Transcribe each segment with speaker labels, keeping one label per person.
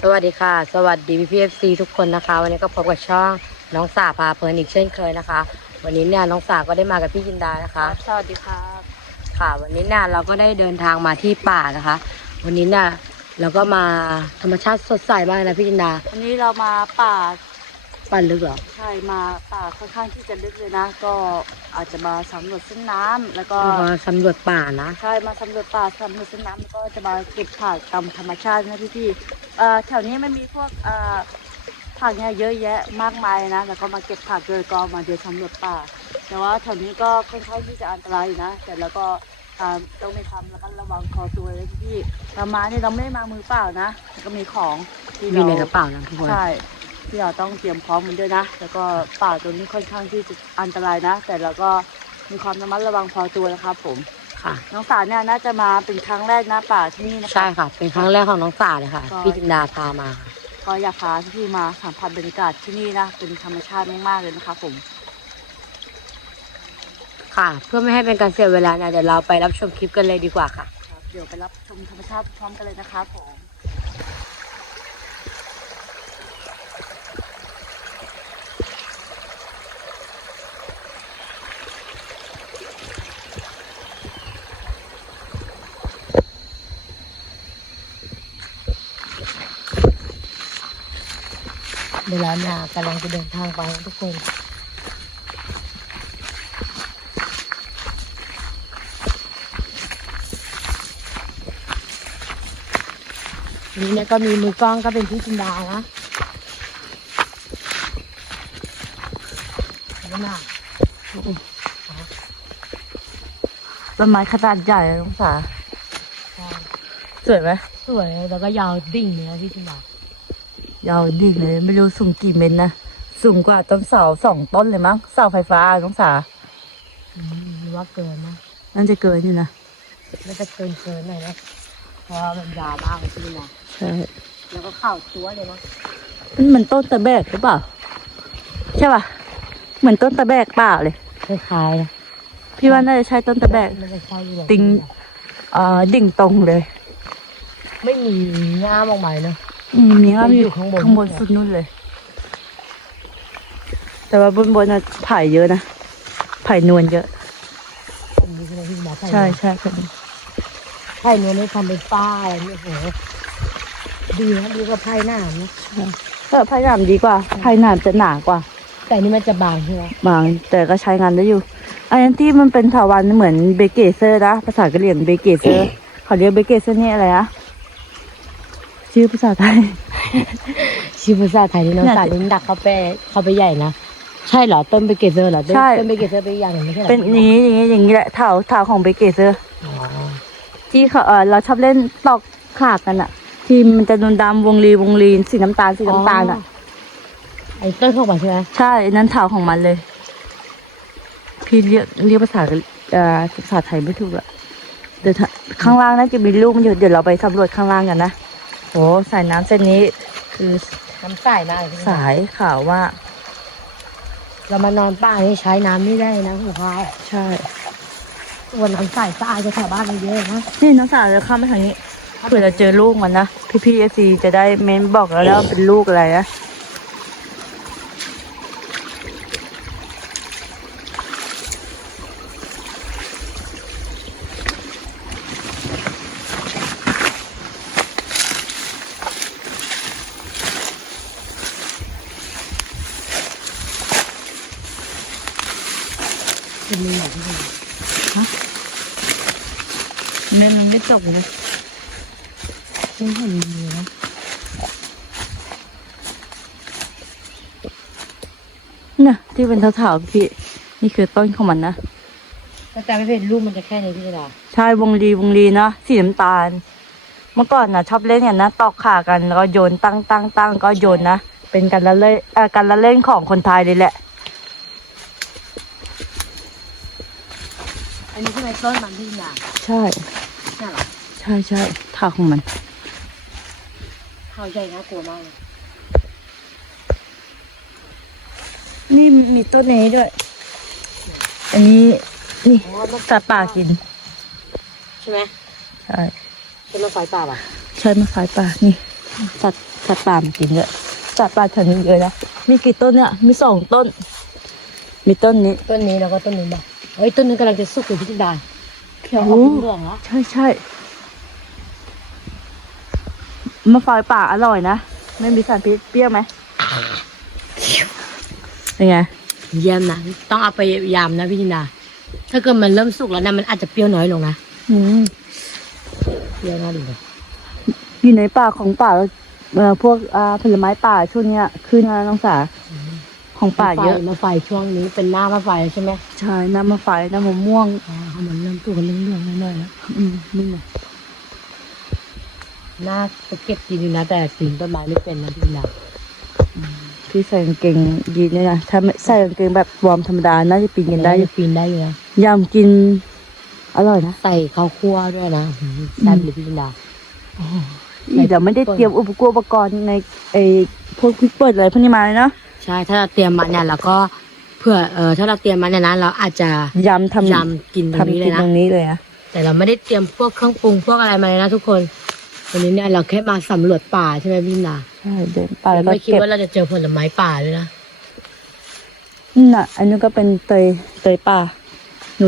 Speaker 1: สวัสดีค่ะ สวัสดีพี่พีเอฟซีทุกคนนะคะ วันนี้ก็พบกับช่องน้องสาพาเพลินอีกเช่นเคยนะคะ วันนี้เนี่ยน้องสาก็ได้มากับพี่จินดานะคะ
Speaker 2: สวัสดีครับ
Speaker 1: ค่ะ วันนี้เนี่ยเราก็ได้เดินทางมาที่ป่านะคะ วันนี้เนี่ยเราก็มาธรรมชาติสดใสมากนะพี่จินดา
Speaker 2: วันนี้เรามาป่า
Speaker 1: ป่าลึกเหรอ
Speaker 2: ใช่มาป่าค่อนข้างที่จะลึกเลยนะ ก็อาจจะมาสำรวจเส้นน้ำแล้วก็
Speaker 1: เรามาสำรวจป่านะ
Speaker 2: ใช่มาสำรวจป่าสำรวจเส้นน้ำแล้วก็จะมาเก็บผักตามธรรมชาตินะพี่พี่ๆเอ่อแถวนี้ไม่มีพวกเอ่อผักเนี่ยเยอะแยะมากมายนะแล้วก็มาเก็บผักโดยก็มาเดินสำรวจป่า แต่ว่าแถวนี้ก็ค่อนข้างที่จะอันตรายอยู่นะ แต่แล้วก็อ่าต้องไม่ทำแล้วก็ระวังคอตัวเลยพี่ๆเรามาเนี่ยเราไม่ได้มามือเปล่านะแล้วก็มีของที่
Speaker 1: มี
Speaker 2: เรา
Speaker 1: ในกระเป๋านะทุกคน
Speaker 2: ใช่ ที่เราต้องเตรียมพร้อมมันด้วยนะ แล้วก็ป่าตัวนี้ค่อนข้างที่จะอันตรายนะ แต่เราก็มีความระมัดระวังพอตัวนะครับผม
Speaker 1: ค่ะ
Speaker 2: น้องสาวเนี่ยน่าจะมาเป็นครั้งแรกนะป่าที่นี่นะ
Speaker 1: ใช่
Speaker 2: คะ
Speaker 1: ค่ะ เป็นครั้งแรกของน้องสาเลยค่ะ
Speaker 2: ก็
Speaker 1: พี่จินดาพามา
Speaker 2: ก็อยากพาพี่มาสัมผัสบรรยากาศที่นี่นะ เป็นธรรมชาติมากๆเลยนะครับผม
Speaker 1: ค่ะ เพื่อไม่ให้เป็นการเสียเวลาเนี่ยเดี๋ยวเราไปรับชมคลิปกันเลยดีกว่าค่ะ
Speaker 2: ครับเดี๋ยวไปรับชมธรรมชาติพร้อมกันเลยนะครับผม
Speaker 1: เดี๋ยวเราเนี่ยกำลังจะเดินทางไปนะทุกคน นี่เนี่ยก็มีมือกล้องก็เป็นพี่จินดานะนี่น่ะ
Speaker 2: ต้นไม้ขนาดใหญ่เลยน้องสาว
Speaker 1: ใช่
Speaker 2: สวยไหม
Speaker 1: สวยแล้วก็ยาวดิ่งเลยนะพี่จินดา ยา
Speaker 2: วดิ่งเลย ไม่รู้สูงกี่เมตรนะ สูงกว่าต้นเสาสองต้นเลยมั้ง เสาไฟฟ้าน้องสาว
Speaker 1: อืมหรือว่าเกินนะ
Speaker 2: นั่นจะเกินอยู่นะ
Speaker 1: น่าจะเกินเกินหน่อยนะเพราะว่ามันยาวมากเลยพี่จินดา
Speaker 2: ใช่
Speaker 1: แล้วก็เข่าตัวเลยเนาะ
Speaker 2: มันเหมือนต้นตะแบกหรือเปล่า ใช่ป่ะ เหมือนต้นตะแบกเปล่าเลย
Speaker 1: คล้ายๆนะ
Speaker 2: พี่ว่าน่าจะใช่ต้นตะแบก
Speaker 1: มันจะใช่อยู่หรอ
Speaker 2: ติงเอ่อดิ่งตรงเลย
Speaker 1: ไม่มีง่ามออกมาเลยเนอะ
Speaker 2: อืมนี่ว่า
Speaker 1: มัน
Speaker 2: อ
Speaker 1: อยู่
Speaker 2: ยู่
Speaker 1: ข้างบน
Speaker 2: ข้างบนสุดนู่นเลย แต่ว่าบนบนน่ะไผ่เยอะนะไผ่นวลเยอะ
Speaker 1: อันนี้ใช่ไหมพี่หมอไผ่
Speaker 2: ใช่ใช่ค่ะ
Speaker 1: ไผ่เนื้อนี่ทำเป็นฝ้ายอันนี่โอ้โหดีนะดีกว่าไผ่หนามนะ
Speaker 2: เออไผ่หนามดีกว่าไผ่หนามจะหนากว่า
Speaker 1: แต่อันนี่มันจะบางใช่ไหม
Speaker 2: บางแต่ก็ใช้งานได้อยู่อันนั้นที่มันเป็นถาวันเหมือนเบเกเซอร์นะภาษากะเหรี่ยงเบเกเซอร์เขาเรียกเบเกเซอร์นี่อะไรอะ ชื่อภาษาไทย
Speaker 1: ชื่อภาษาไทยนี่น้อง
Speaker 2: น่าจะ
Speaker 1: สาวลิ้นดักเข้าไปเข้าไปใหญ่นะใช่เหรอต้นเบเกเซอร์เหรอต้น
Speaker 2: ใช่
Speaker 1: ต้นเบเกเซอร์เป็นอีกอย่างหนึ่งไม่ใช่เหรอ
Speaker 2: เป็นอย่างนี้อย่างนี้อย่างนี้แหละเถาเถาของเบเกเซอร์
Speaker 1: อ๋อ
Speaker 2: ที่เขาเออเราชอบเล่นตอกขากกันอะที่มันจะดนดำวงรีวงรีสีน้ำตาลสีน้ำตาลอะ
Speaker 1: ไอ้ต้นของมันใช่ไหม
Speaker 2: ใช่อันนั้นเถาของมันเลย พี่เรียกเรียกภาษาเอ่อภาษาไทยไม่ถูกอะเดี๋ยวถ้าข้างล่างน่าจะมีลูกมันอยู่เดี๋ยวเราไปสำรวจข้างล่างกันนะ โอ้สายน้ำเส้นนี้ คือ
Speaker 1: น้ำใสมากเลยพี่
Speaker 2: สายขาวว่า
Speaker 1: เรามานอนป่านี่ใช้น้ำไม่ได้นะคุณพ่อ
Speaker 2: ใช่
Speaker 1: ส่วนน้ำใสสะอาดจะแถวบ้านเราเยอะนะ
Speaker 2: นี่น้องสาวจะเข้ามาทางนี้เผื่อจะเจอลูกมันนะพี่พี่เอซีจะได้เม้นบอกแล้วแล้วาเป็นลูกอะไรนะ
Speaker 1: จะมีอย่างที่ไหน
Speaker 2: เม้นมันไม่ตกเลย
Speaker 1: ไม่เห็นมีนะ
Speaker 2: เนี่ยที่เป็นเถาๆพี่ นี่คือต้นของมันนะ
Speaker 1: แต่แต่ไม่เป็นรูปมันจะแค่นี้พี่ดา
Speaker 2: ใช่วงรีวงรีเนาะสีน้ำตาล เมื่อก่อนนะชอบเล่นกันนะตอกขากันแล้วก็โยนตั้งตั้งตั้งก็โยนนะเป็นการละเล่นเอ่อการละเล่นของคนไทยเลยแหละ
Speaker 1: อันนี้ใช่ไหมต้นมันพี่ดา
Speaker 2: ใช่
Speaker 1: ใช่เหรอ
Speaker 2: ใช่ใช่ท่าของมัน
Speaker 1: เขาใหญ่น่ากลัวมากเลย
Speaker 2: นี่มีต้นนี้ด้วย อันนี้นี่
Speaker 1: อ๋อมัน
Speaker 2: สัตว์ป่ากิน
Speaker 1: ใช่ไหม
Speaker 2: ใช่
Speaker 1: เป็นรถไฟป่าป่ะ
Speaker 2: ใช่มะพร้าวป่านี่สัตว์สัตว์ป่ามากินเยอะสัตว์ป่าแถวนี้เยอะนะมีกี่ต้นเนี่ยมีสองต้น มีต้นนี้
Speaker 1: ต้นนี้แล้วก็ต้นนี้บ่เฮ้ยต้นนี้กำลังจะสุกอยู่พี่จินดา เขียวอ
Speaker 2: โอ้
Speaker 1: อกเหลืองเหรอ
Speaker 2: ใช่ใช่มะไฟป่าอร่อยนะ ไม่มีสารพิษเปรี้ยวไหมเป็นไง
Speaker 1: เยี่ยมนะต้องเอาไปยำนะพี่จินดาถ้าเกิดมันเริ่มสุกแล้วนะมันอาจจะเปรี้ยวน้อยลงนะ
Speaker 2: อืม
Speaker 1: เปรี้ยวน่าดูเลย
Speaker 2: อยู่ในป่าของป่าเอ่อพวกอ่าผลไม้ป่าช่วงเนี้ยขึ้นนะน้องสา ของป่าเยอะ
Speaker 1: มาไฟช่วงนี้เป็นหน้ามาไฟใช่ไหม
Speaker 2: ใช่น้ำมะไฟน้ำมะม่วง
Speaker 1: อ๋อเขามันเริ่มสุกกันเรื่องๆหน่อยๆแล้ว
Speaker 2: อืมนี่ไง
Speaker 1: น่าจะเก็บกินอยู่นะแต่ปีนต้นไม้ไม่เป็นนะพี่จินดา
Speaker 2: พี่ใส่กางเกงยีนเนี่ยนะถ้าไม่ใส่กางเกงแบบวอร์มธรรมดาน่าจะปีนกันได้อยู่
Speaker 1: ปีนได้อยู่นะ
Speaker 2: ยำกิน อร่อยนะ
Speaker 1: ใส่ข้าวคั่วด้วยนะหืมแซ่บเลยพี่จินดา
Speaker 2: อีเดี๋ยวไม่ได้เตรียมอุปกรณ์อุปกรณ์ในไอ้พวกพริกเปิดอะไรพวกนี้มาเลยเนาะ
Speaker 1: ใช่ถ้าเราเตรียมมาเนี่ยเราก็เพื่อเออถ้าเราเตรียมมาเนี่ยนะเราอาจจะ
Speaker 2: ยำทำ
Speaker 1: ยำกินตรงนี้
Speaker 2: ทำ
Speaker 1: เล
Speaker 2: กิ
Speaker 1: ย
Speaker 2: น
Speaker 1: นะ
Speaker 2: ตรงนี้เลยนะ
Speaker 1: แต่เราไม่ได้เตรียมพวกเครื่องปรุงพวกอะไรมาเลยนะทุกคนวันนี้เนี่ยเราแค่มาสำรวจป่าใช่ไหมพี่จินดา
Speaker 2: ใช่เดินป่าแล้วก็
Speaker 1: ไม่คิด
Speaker 2: เก็บ
Speaker 1: ว่าเราจะเจอผลไม้ป่าด้วยนะ
Speaker 2: นี่น่ะ อันนี้ก็เป็นเตยเตยป่าหนู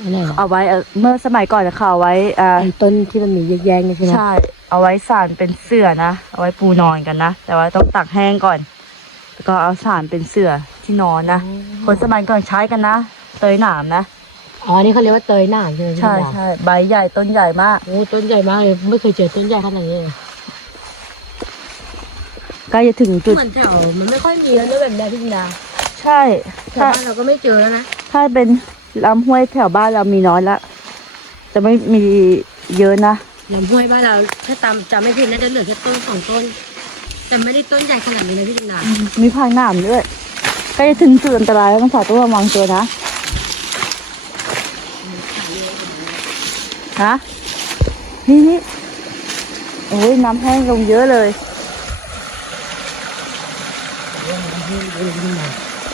Speaker 1: อันไหนวะ
Speaker 2: เอาไว้เอ่อเมื่อสมัยก่อนเขาเอาไว้อ่า
Speaker 1: ไอ้ต้นที่มันมีแยกๆนี่ใช่ไหม
Speaker 2: ใช่ เอาไว้สารเป็นเสื่อนะ เอาไว้ปูนอนกันนะ แต่ว่าต้องตักแห้งก่อน แล้วก็เอาสารเป็นเสื่อที่นอนนะคนสมัยก่อนใช้กันนะเตยหนามนะ
Speaker 1: อ๋อนี่เขาเรียกว่าเตยหนามใช่ไหมพี่
Speaker 2: ใช่
Speaker 1: จินดา
Speaker 2: ใช่ใบใหญ่ต้นใหญ่มาก
Speaker 1: โอ้ต้นใหญ่มากเลยไม่เคยเจอต้นใหญ่ขนาดนี้เลย
Speaker 2: ใกล้จะถึงจุด
Speaker 1: เหมือนแถวมันไม่ค่อยมีแล้วเรื่องแบบนี้พี่จินดา
Speaker 2: ใช่
Speaker 1: แถว
Speaker 2: ถ้า
Speaker 1: บ้านเราก็ไม่เจอแล้วนะ
Speaker 2: ถ้าเป็นลำห้วยแถวบ้านเรามีน้อยละจะไม่มีเยอะนะ
Speaker 1: ลำห้วยบ้านเราถ้าตามจำไม่ผิดน่าจะเหลือแค่ต้นสองต้น แต่ไม่ได้ต้นใหญ่ขนาดนี้นะพี่จินดา
Speaker 2: มีพายหนามด้วยใกล้จะถึงจุดอันตรายแล้วต้องฝากต้องระวังตัวนะฮะนี่นี่โอ้ยน้ำแห้งลงเยอะเลย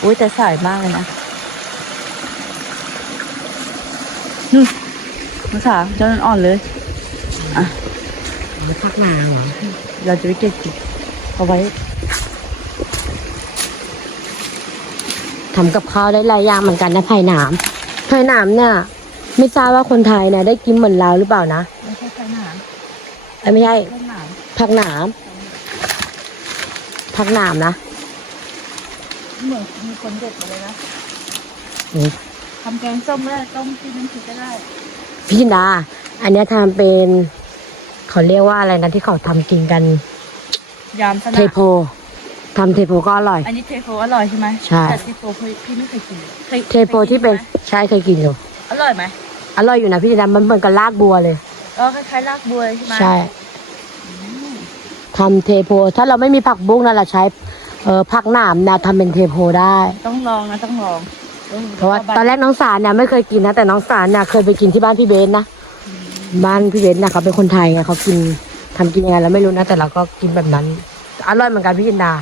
Speaker 2: โอ้ยแต่สายมากเลยนะนู่นภาษาเจ้านันอ่อนเลย
Speaker 1: พักนาเหรอ
Speaker 2: เราจะไปเก็บกิน เอาไว้
Speaker 1: ทำกับข้าวได้หลายอย่างเหมือนกันนะไผ่หนามไผ่หนามเนี่ย ไม่ทราบว่าคนไทยเนี่ยได้กินเหมือนเราหรือเปล่านะ
Speaker 2: ไม่ใช่ไข่หนาม
Speaker 1: เอ้ยไม่ใช่
Speaker 2: ไข่หนาม
Speaker 1: ผักหนามผักหนามนะ
Speaker 2: เหมือนมีคนเด็ดมาเลยนะ
Speaker 1: อืม
Speaker 2: ทำแกงส้มก็ได้ต้มกินน้ำพริกก็ได้
Speaker 1: พี่จินดา อันเนี้ยทำเป็นเขาเรียกว่าอะไรนะที่เขาทำกินกัน
Speaker 2: ยามส
Speaker 1: เท
Speaker 2: นะ
Speaker 1: โพทำเทโพก็อร่อย
Speaker 2: อันนี้เทโพอร่อยใช่ไหม
Speaker 1: ใช่
Speaker 2: แต่เทโพพี่พี่ไม่เคยกินคย
Speaker 1: เทโพที่เป็นใช่เคยกินอยู่
Speaker 2: อร่อยไหม
Speaker 1: อร่อยอยู่นะพี่จินดามันเหมือนกับรากบัวเลย
Speaker 2: เออคล้ายๆรากบัวเลยใช่ไหม
Speaker 1: ใช่ทำเทโพ ถ้าเราไม่มีผักบุ้งนะเราใช้เอ่อผักหนามนะทำเป็นเทโพได้
Speaker 2: ต้องลองนะต้องลอง
Speaker 1: เพราะว่าตอนแรกน้องสารเนี่ยไม่เคยกินนะแต่น้องสารเนี่ยเคยไปกินที่บ้านพี่เบนนะบ้านพี่เบนเนี่ยเขาเป็นคนไทยไงเขากิน ทำกินยังไงเราไม่รู้นะ แต่เราก็กินแบบนั้น อร่อยเหมือนกันพี่จินดา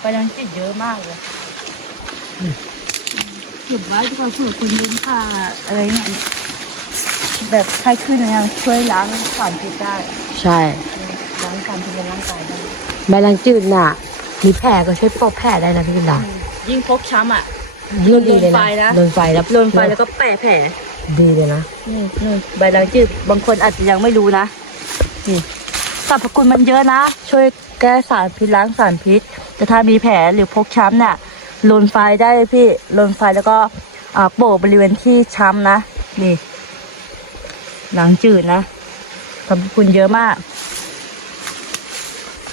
Speaker 2: ไปดังจิตเยอะมากเลยเก็บไว้ดีกว่าเผื่อคุณลุงค่ะอะไรเงี้ยแบบไข้ขึ้นเนี่ยช่วยล้างสารพิษได้
Speaker 1: ใช่
Speaker 2: ล้างสารพิษในร่างกายได้
Speaker 1: ใบลางจืดน่ะ มีแผลก็ช่วยปอกแผลได้นะพี่จินดา
Speaker 2: ยิ่งพกช้ำอะ
Speaker 1: ยิ่งดีเลย
Speaker 2: โดนไฟนะ
Speaker 1: โดนไฟแล้ว
Speaker 2: โดนไฟแล้วก็แปะแผล
Speaker 1: ดีเลยนะ
Speaker 2: นี่นี่ใบลางจืดบางคนอาจจะยังไม่รู้นะนี่ สรรพคุณมันเยอะนะ ช่วยแก้สารพิษล้างสารพิษ แต่ถ้ามีแผลหรือพกช้ำเนี่ยลนไฟได้เลยพี่ลนไฟแล้วก็อ่าโปะบริเวณที่ช้ำนะ นี่ล้างจืดนะสรรพคุณเยอะมาก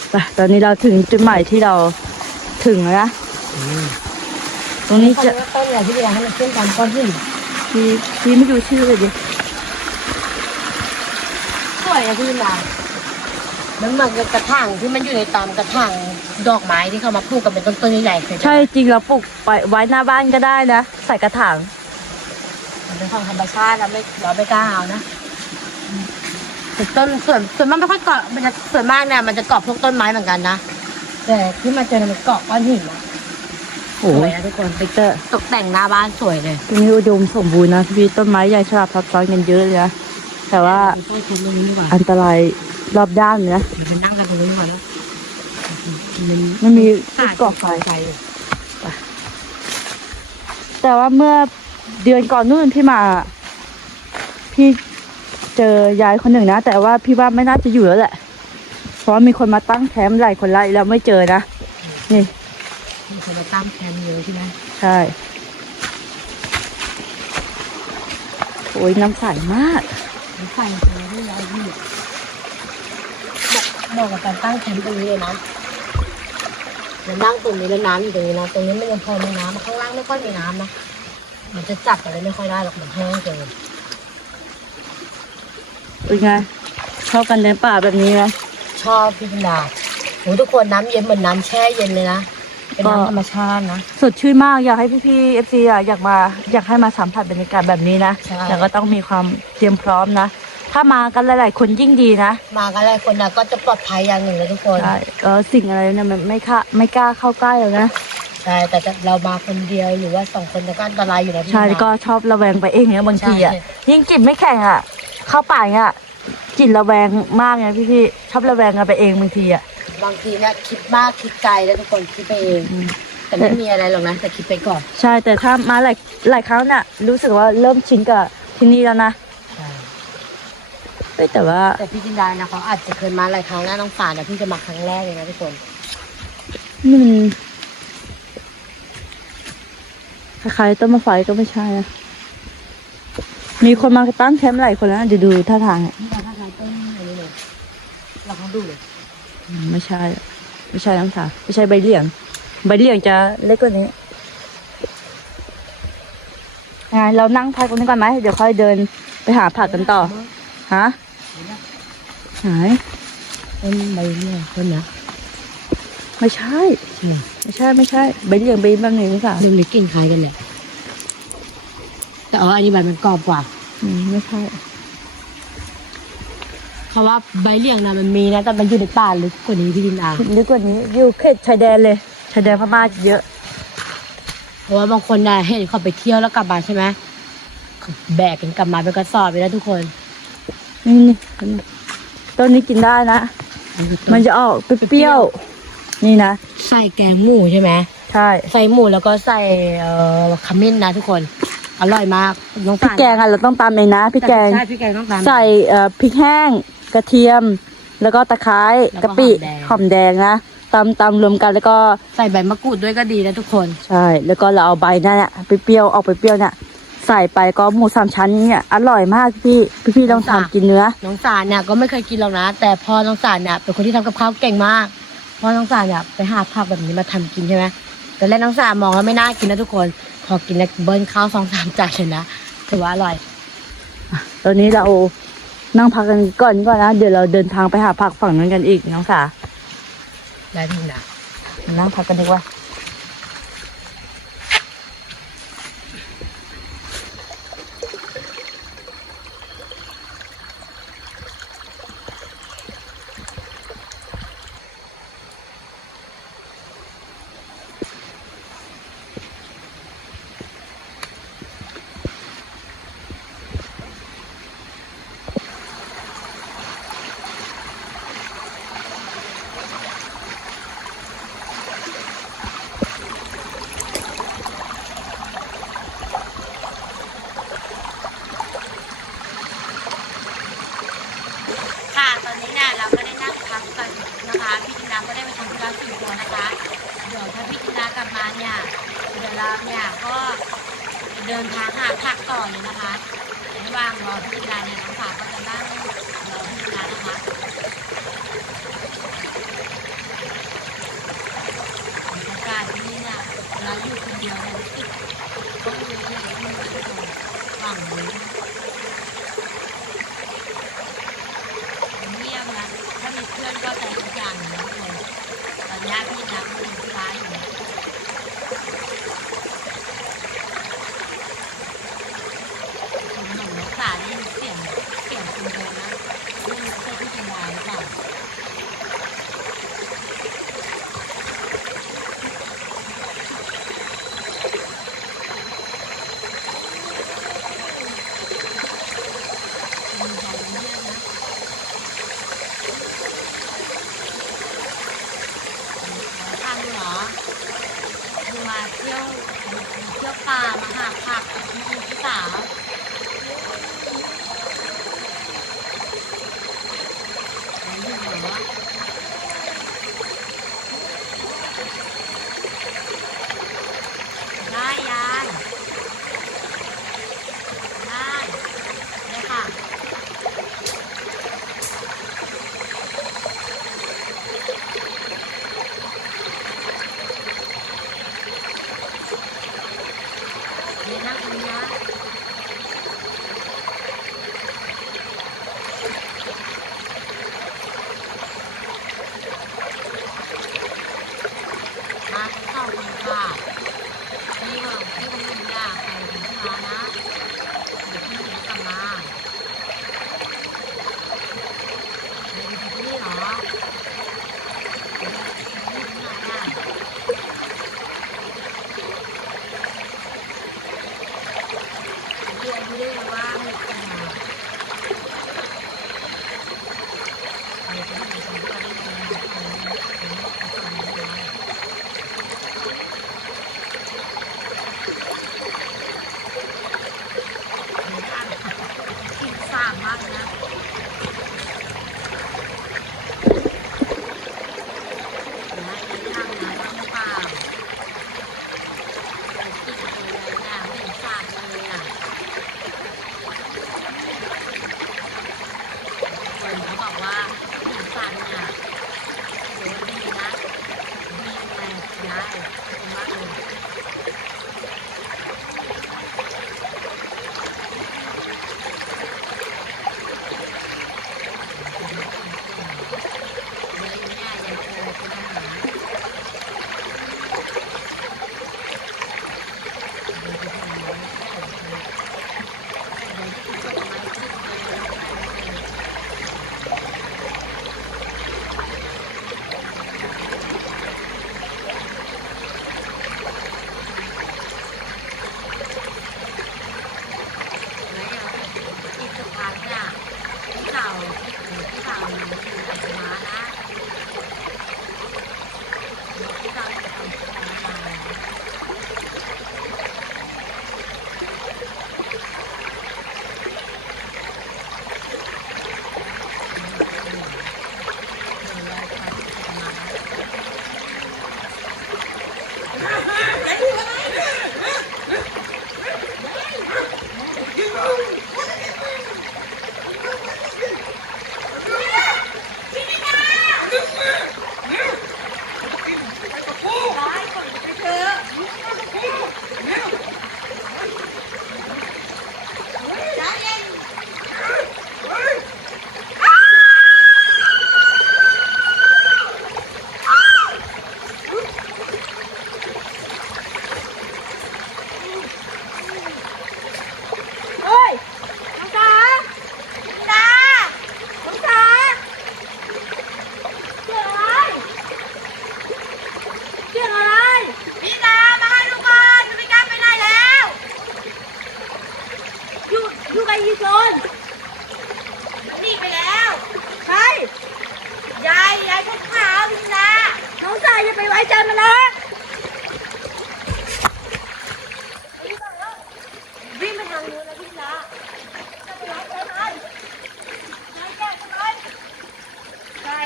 Speaker 2: ไปตอนนี้เราถึงจุดหมายที่เราถึงแล้วนะตรงนี้จะ
Speaker 1: ต้นอะไรที่เรียกให้มันขึ้นตามก้อนหิน
Speaker 2: พี่พี่ไม่ดูชื่อเลยดิ
Speaker 1: สวยนะพี่จินดา มันเหมือนกับกระถางที่มันอยู่ในตามกระถางดอกไม้ที่เขามาปลูกกันเป็นต้นๆใหญ่ๆเคยเจอ
Speaker 2: ใช่จริงเราปลูกไปไว้หน้าบ้านก็ได้นะใส่กระถาง
Speaker 1: มันเป็นของธรรมชาติเราไม่เราไม่กล้าเอานะแต่ต้นส่วนส่วนมากไม่ค่อยเกาะมันจะส่วนมากเนี่ยมันจะเกาะพวกต้นไม้เหมือนกันนะแต่ที่มาเจอเนี่ยมันเกาะก้อนหินนะ
Speaker 2: โอ้
Speaker 1: สวยนะทุกคนไปเจอตกแต่งหน้าบ้านสวยเลย
Speaker 2: ตรงนี้อุดมสมบูรณ์นะพี่ต้นไม้ใหญ่สลับซับซ้อนกันเยอะเลยนะแต่ว่า
Speaker 1: ใช่คนตรงนี้ดีกว่า
Speaker 2: อันตราย รอบด้านเลยนะ
Speaker 1: เดี๋ยวมันนั่งกันตรงนี้ก่อนนะมัน
Speaker 2: มันมี
Speaker 1: ขาด
Speaker 2: เกาะไฟ
Speaker 1: ไฟอยู่
Speaker 2: แต่ว่าเมื่อเดือนก่อนนู่นพี่มา พี่เจอยายคนหนึ่งนะ แต่ว่าพี่ว่าไม่น่าจะอยู่แล้วแหละ เพราะว่ามีคนมาตั้งแคมป์หลายคนไล่แล้วไม่เจอนะ นี่
Speaker 1: มีคนมาตั้งแคมป์เยอะใช่ไหม
Speaker 2: ใช่โอ้ยน้ำใสมาก
Speaker 1: มีไฟเยอะด้วยเราอยู่ เหมาะกับการตั้งแคมป์ตรงนี้เลยนะมันนั่งตรงนี้แล้วน้ำอยู่ตรงนี้นะ ตรงนี้มันยังพอมีน้ำข้างล่างไม่ค่อยมีน้ำนะ มันจะจับอะไรไม่ค่อยได้หรอกมันแห้งเกิน
Speaker 2: เป็นไงชอบกันเดินป่าแบบนี้ไหม
Speaker 1: ชอบพี่พินดาโหทุกคนน้ำเย็นเหมือนน้ำแช่เย็นเลยนะ เป็น
Speaker 2: ก็
Speaker 1: น้ำธรรมชาตินะ
Speaker 2: สดชื่นมากอยากให้พี่ๆเอฟซีอะอยากมาอยากให้มาสัมผัสบรรยากาศแบบนี้นะ
Speaker 1: ใช่
Speaker 2: แต่ก็ต้องมีความเตรียมพร้อมนะ ถ้ามากันหลายๆคนยิ่งดีนะ
Speaker 1: มากันหลายคนนะก็จะปลอดภัยอย่างหนึ่งเลยทุกคน
Speaker 2: ใช่ก็สิ่งอะไรเนี่ยมันไม่ค่าไม่กล้าเข้าใกล้แล้วนะ
Speaker 1: ใช่ แต่เรามาคนเดียวหรือว่าสองคนก็อันตรายอยู่นะพี่
Speaker 2: ใช่
Speaker 1: พิน
Speaker 2: แล้ว
Speaker 1: ดา
Speaker 2: ก็ชอบระแวงไปเองเนี่ยบางทีอะ
Speaker 1: ใช่
Speaker 2: ยิ่งจิตไม่แข็งอะ เข้าป่าเนี่ยจิตระแวงมากไงพี่ๆชอบระแวงกันไปเองบางทีอะ
Speaker 1: บางทีเนี่ยคิดมากคิดไกลแล้วทุกคนคิดไปเอง
Speaker 2: อืม
Speaker 1: แต่ไม่มีอะไรหรอกนะแต่คิดไปก่อน
Speaker 2: ใช่แต่ถ้ามาหลายหลายครั้งน่ะ รู้สึกว่าเริ่มชินกับที่นี่แล้วนะ เอ้ยแต่ว่า
Speaker 1: แต่พี่จินดานะเขาอาจจะเคยมาหลายครั้งนะน้องฝาเนี่ยเพิ่งจะมาครั้งแรกเลยนะทุกคน
Speaker 2: นี่มันคล้ายๆต้นมะไฟก็ไม่ใช่นะมีคนมาตั้งแคมป์หลายคนแล้วนะเดี๋ยวดูท่าทางอะ
Speaker 1: นี่เราถ้าใช้ต้นอันนี้เลยเราเขาดูเลย
Speaker 2: อืมไม่ใช่อะไม่ใช่น้ำสาไม่ใช่ใบเหลี่ยง ใบเหลี่ยงจะเล็กกว่านี้งั้นเรานั่งพักตรงนี้ก่อนไหมเดี๋ยวค่อยเดินไปหาผักกันต่อ ฮะ ไหน
Speaker 1: ต้นใบเนี่ยต้นนะ
Speaker 2: ไม่ใช่
Speaker 1: ใช่ไหม
Speaker 2: ไม่ใช่ไม่ใช่ใบเหลี่ยงใบแบบนี้น้ำสา
Speaker 1: ดูในกลิ่นคล้ายกันเลยแต่อ๋ออันนี้ใบมันกรอบกว่า
Speaker 2: อืมไม่ใช่
Speaker 1: เขาว่าใบเลี่ยงนะมันมีนะแต่มันอยู่ในป่าลึกกว่านี้พี่จินดา
Speaker 2: ลึกกว่านี้อยู่เขตชายแดนเลยชายแดนพม่าเยอะ
Speaker 1: เพราะว่าบางคนน่ะเห็นเขาไปเที่ยวแล้วกลับมาใช่ไหมเขาแบกกันกลับมาเป็นกระสอบไปแล้วทุกคน
Speaker 2: นี่นี่ ต้นนี้กินได้นะ มันจะออกเปรี้ยวๆนี่นะ
Speaker 1: ใส่แกงหมูใช่ไหม
Speaker 2: ใช่
Speaker 1: ใส่หมูแล้วก็ใส่เอ่อขมิ้นนะทุกคน อร่อยมากน้อง
Speaker 2: พริก
Speaker 1: ตาล
Speaker 2: แกงอะเราต้องตำเองนะพริกแกง
Speaker 1: ใช่พริกแกงต้องตาม
Speaker 2: ใส่เอ่อพริกแห้งกระเทียม แล้วก็ตะไคร้
Speaker 1: แล้วก็
Speaker 2: กะปิ
Speaker 1: หอมแดง
Speaker 2: หอมแดงนะตำตำรวมกันแล้วก็
Speaker 1: ใส่ใบมะกรูดด้วยก็ดีนะทุกคน
Speaker 2: ใช่ แล้วก็เราเอาใบนั่นแหละไปเปรี้ยวออกไปเปรี้ยวเนี่ย ใส่ไปก็หมูสามชั้นเนี่ยอร่อยมากพี่พี่พี่ๆลองทำกินเนื้อ
Speaker 1: น้องสารเนี่ยก็ไม่เคยกินหรอกนะ แต่พอน้องสารเนี่ยเป็นคนที่ทำกับข้าวเก่งมากเพราะน้องสารเนี่ยไปหาผักแบบนี้มาทำกินใช่ไหมแต่แรกน้องสารมองแล้วไม่น่ากินนะทุกคน พอกินแล้วเบิ้ลข้าวสองสามจานเลยนะถือว่าอร่อย
Speaker 2: ตอนนี้เรานั่งพักกันก่อนก่อนนะเดี๋ยวเราเดินทางไปหาผักฝั่งนั้นกันอีกน้องสา
Speaker 1: ได้พี่นะ
Speaker 2: นั่งพักกันดีกว่า
Speaker 1: ค่ะ ตอนนี้เนี่ยเราก็ได้นั่งพักกันนะคะพี่จินดาก็ได้ไปทำธุระส่วนตัวนะคะ เดี๋ยวถ้าพี่จินดากลับมาเนี่ย เดี๋ยวเราเนี่ยก็เดินทางหาผักต่อเลยนะคะระหว่างรอพี่จินดาเนี่ยน้องฝาก็จะนั่ง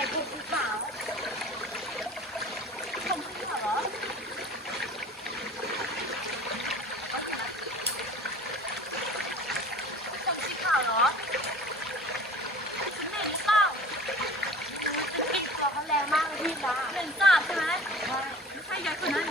Speaker 2: ใช่พวกสีขาวผมสีขาวเหรอผมสีขาวเหรอฉันเหม็นหรือเปล่า
Speaker 1: กลิ่นตัวเขาแรงมากเลยพี่นะ
Speaker 2: เหม็นสาบใช่ไหม
Speaker 1: ใช่
Speaker 2: ไม่ใช่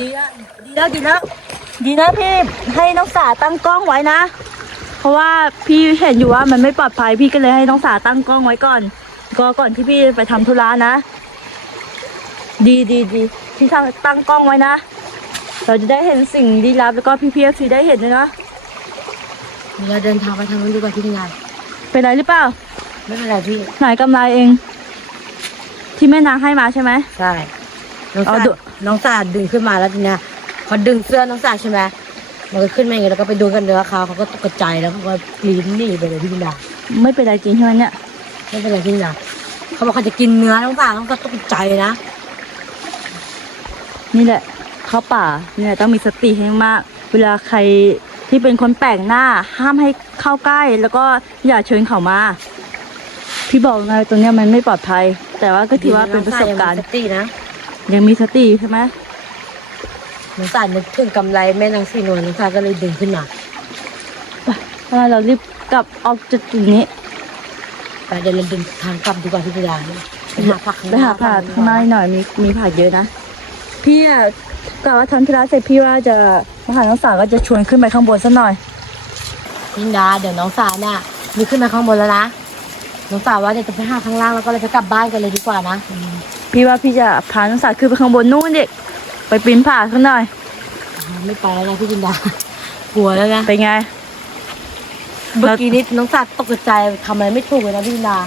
Speaker 1: ดีอะดีแล้วดีแล้ว
Speaker 2: ดีนะพี่ให้น้องสาตั้งกล้องไว้นะ เพราะว่าพี่เห็นอยู่ว่ามันไม่ปลอดภัยพี่ก็เลยให้น้องสาตั้งกล้องไว้ก่อน ก็ก่อนที่พี่ไปทำธุระนะ ดีดีดีที่ตั้งตั้งกล้องไว้นะ เราจะได้เห็นสิ่งลี้ลับแล้วก็พี่พีเอฟซีได้เห็นด้วยนะ
Speaker 1: เดี๋ยวเราเดินทางไปทางนู้นดีกว่าที่งาน
Speaker 2: เป็นไรหรือเปล่า
Speaker 1: ไม่เป็นไรพี่
Speaker 2: ไหนกำไรเอง ที่แม่นางให้มาใช่ไหม
Speaker 1: ใช่ น้อง
Speaker 2: เอา
Speaker 1: สา
Speaker 2: ดู
Speaker 1: น้องสาดึงขึ้นมาแล้วทีเนี้ยพอดึงเสื้อน้องสาใช่ไหมมันก็ขึ้นมาอย่างเงี้ยแล้วก็ไปดูกันเนื้อเขาเขาก็ตกใจแล้วเขาก็กรีดหนีไปเลยพี่ดินดา
Speaker 2: ไม่เป็นไรจริงใช่ไหมเนี่ย
Speaker 1: ไม่เป็นไรพี่ดินดาเขาบอกเขาจะกินเนื้อน้องสาเขาก็ตกใจนะ
Speaker 2: นี่แหละเข้าป่าเนี่ยต้องมีสติให้มาก เวลาใครที่เป็นคนแปลกหน้า ห้ามให้เข้าใกล้ แล้วก็อย่าเชิญเขามาพี่บอกไงตรงเนี้ยมันไม่ปลอดภัย แต่ว่าก็ถือว่าเป็นประสบการณ์
Speaker 1: น้องสยังมีสตินะ
Speaker 2: ยังมีสติใช่ไหม
Speaker 1: น้องสานึกถึงกำไรแม่นางสีนวลน้องสาก็เลยดึงขึ้นมา
Speaker 2: ถ้าเรารีบกลับออกจากจุดนี้
Speaker 1: ไปเดี๋ยวเราเดินทางกลับดีกว่าพี่ดินดาไปหาผักข้าง
Speaker 2: ไปหาผักข้างในหน่อยมีมีผักเยอะนะพี่อะกะว่าทำธุระเสร็จพี่ว่าจะมาหาน้องสาวก็จะชวนขึ้นไปข้างบนสักหน่อย
Speaker 1: พี่ดินดาเดี๋ยวน้องสาเนี่ยมีขึ้นมาข้างบนแล้วนะน้องสาว่าเดี๋ยวจะไปหาข้างล่างแล้วก็เลยจะกลับบ้านกันเลยดีกว่านะ
Speaker 2: พี่ว่าพี่จะพาน้องสาวขึ้นไปข้างบนนู่นเด็กไปปีนผาสักหน่อย
Speaker 1: ไม่ไปแล้วนะพี่จินดากลัวแล้วนะ
Speaker 2: เป็นไง
Speaker 1: เมื่อกี้นี้น้องสัตว์ตกใจทำอะไรไม่ถูกเลยนะพี่จินดา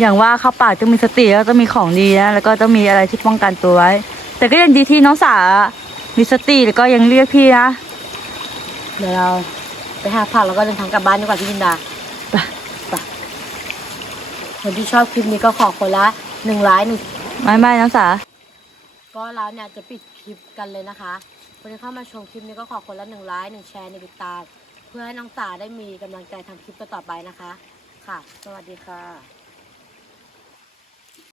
Speaker 2: อย่างว่าเข้าป่าต้องมีสติแล้วต้องมีของดีนะแล้วก็ต้องมีอะไรที่ป้องกันตัวไว้ แต่ก็ยังดีที่น้องสาวมีสติแล้วก็ยังเรียกพี่นะ
Speaker 1: เดี๋ยวเราไปหาผักแล้วก็เดินทางกลับบ้านดีกว่าพี่จินดา
Speaker 2: ไป
Speaker 1: ไปคนที่ชอบคลิปนี้ก็ขอคนละหนึ่งไลค์หนึ่ง
Speaker 2: ไม่ไม่น้องสาว
Speaker 1: ก็เราเนี่ยจะปิดคลิปกันเลยนะคะคนที่เข้ามาชมคลิปนี้ก็ขอคนละหนึ่งไลค์หนึ่งแชร์หนึ่งติดตาม เพื่อให้น้องสาได้มีกำลังใจทำคลิปต่อๆไปนะคะ ค่ะ สวัสดีค่ะ